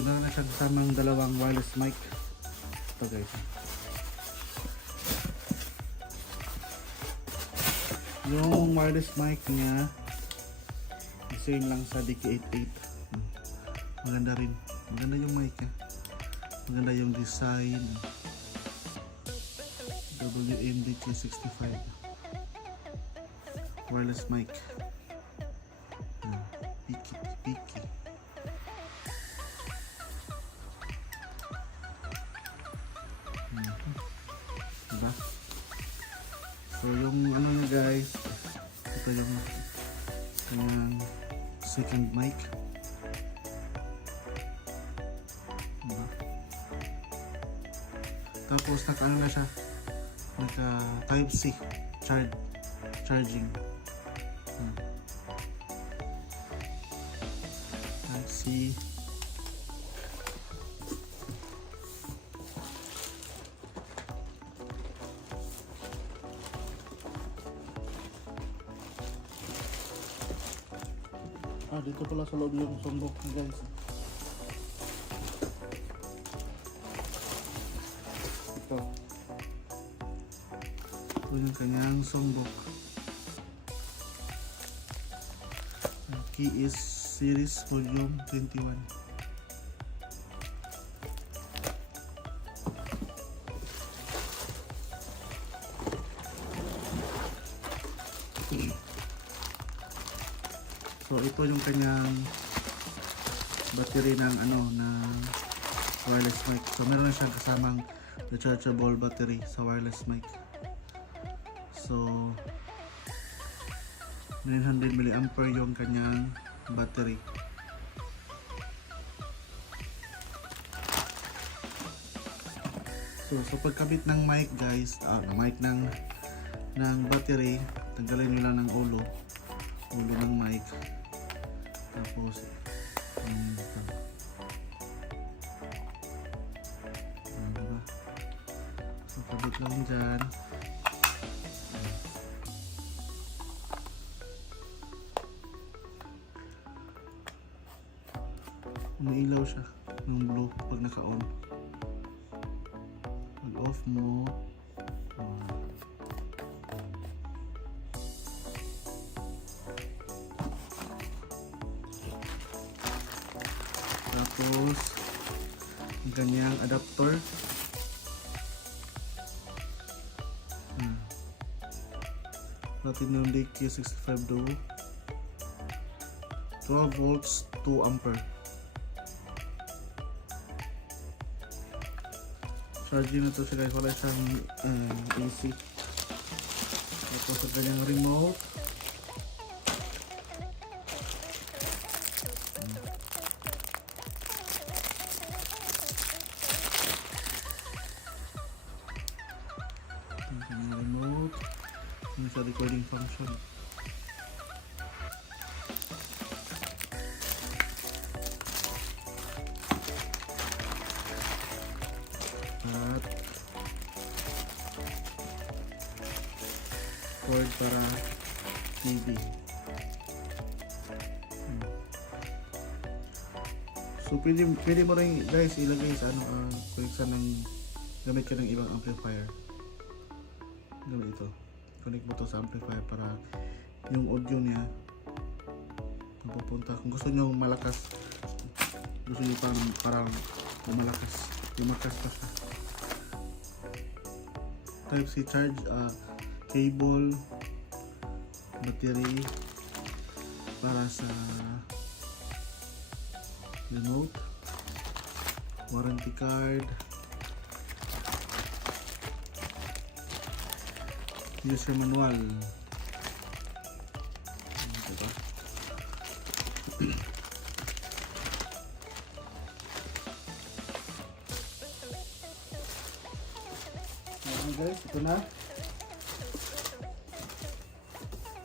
So meron na siya kasamang dalawang wireless mic. Ito guys. Yung wireless mic niya same lang sa DK88. Maganda rin. Maganda yung mic niya. Maganda yung design. WMDK65 wireless mic. Picky. Diba? So yung ano niya guys, ito yung kanyang second mic. Diba? Tapos naka-ano na siya, naka type C charging. Type C. Dito pala sa loob yung sumbok niya guys. Ito yung kanyang sumbok. Key is series volume 21. So ito yung kanyang battery ng ng wireless mic. So meron na siyang kasamang rechargeable battery sa wireless mic. So 900 mAh yung kanyang battery. So pagkabit ng mic guys, mic ng battery, tanggalin nyo lang ng ulo ng mic. Tapos ito. Diba? So kabit lang dyan. Umiilaw siya ng blue pag naka-on. Pag off mo, tapos ang kanyang adapter. Platinum DK65 Duo, 12 volts 2 ampere. Charging na to siya guys, wala siyang AC. Tapos ang kanyang remote. Ang kanyang remote. Ano sa recording function. At cord para TV. So pwede mo rin guys ilagay sa connect sa gamit ka ng ibang amplifier. Gamit ito. Connect mo to sa amplifier para yung audio niya mapupunta. Kung gusto nyo malakas, gusto nyo parang lumakas pa siya. Type C charge, cable, battery para sa remote, warranty card, user manual. Diba? Guys, ito na.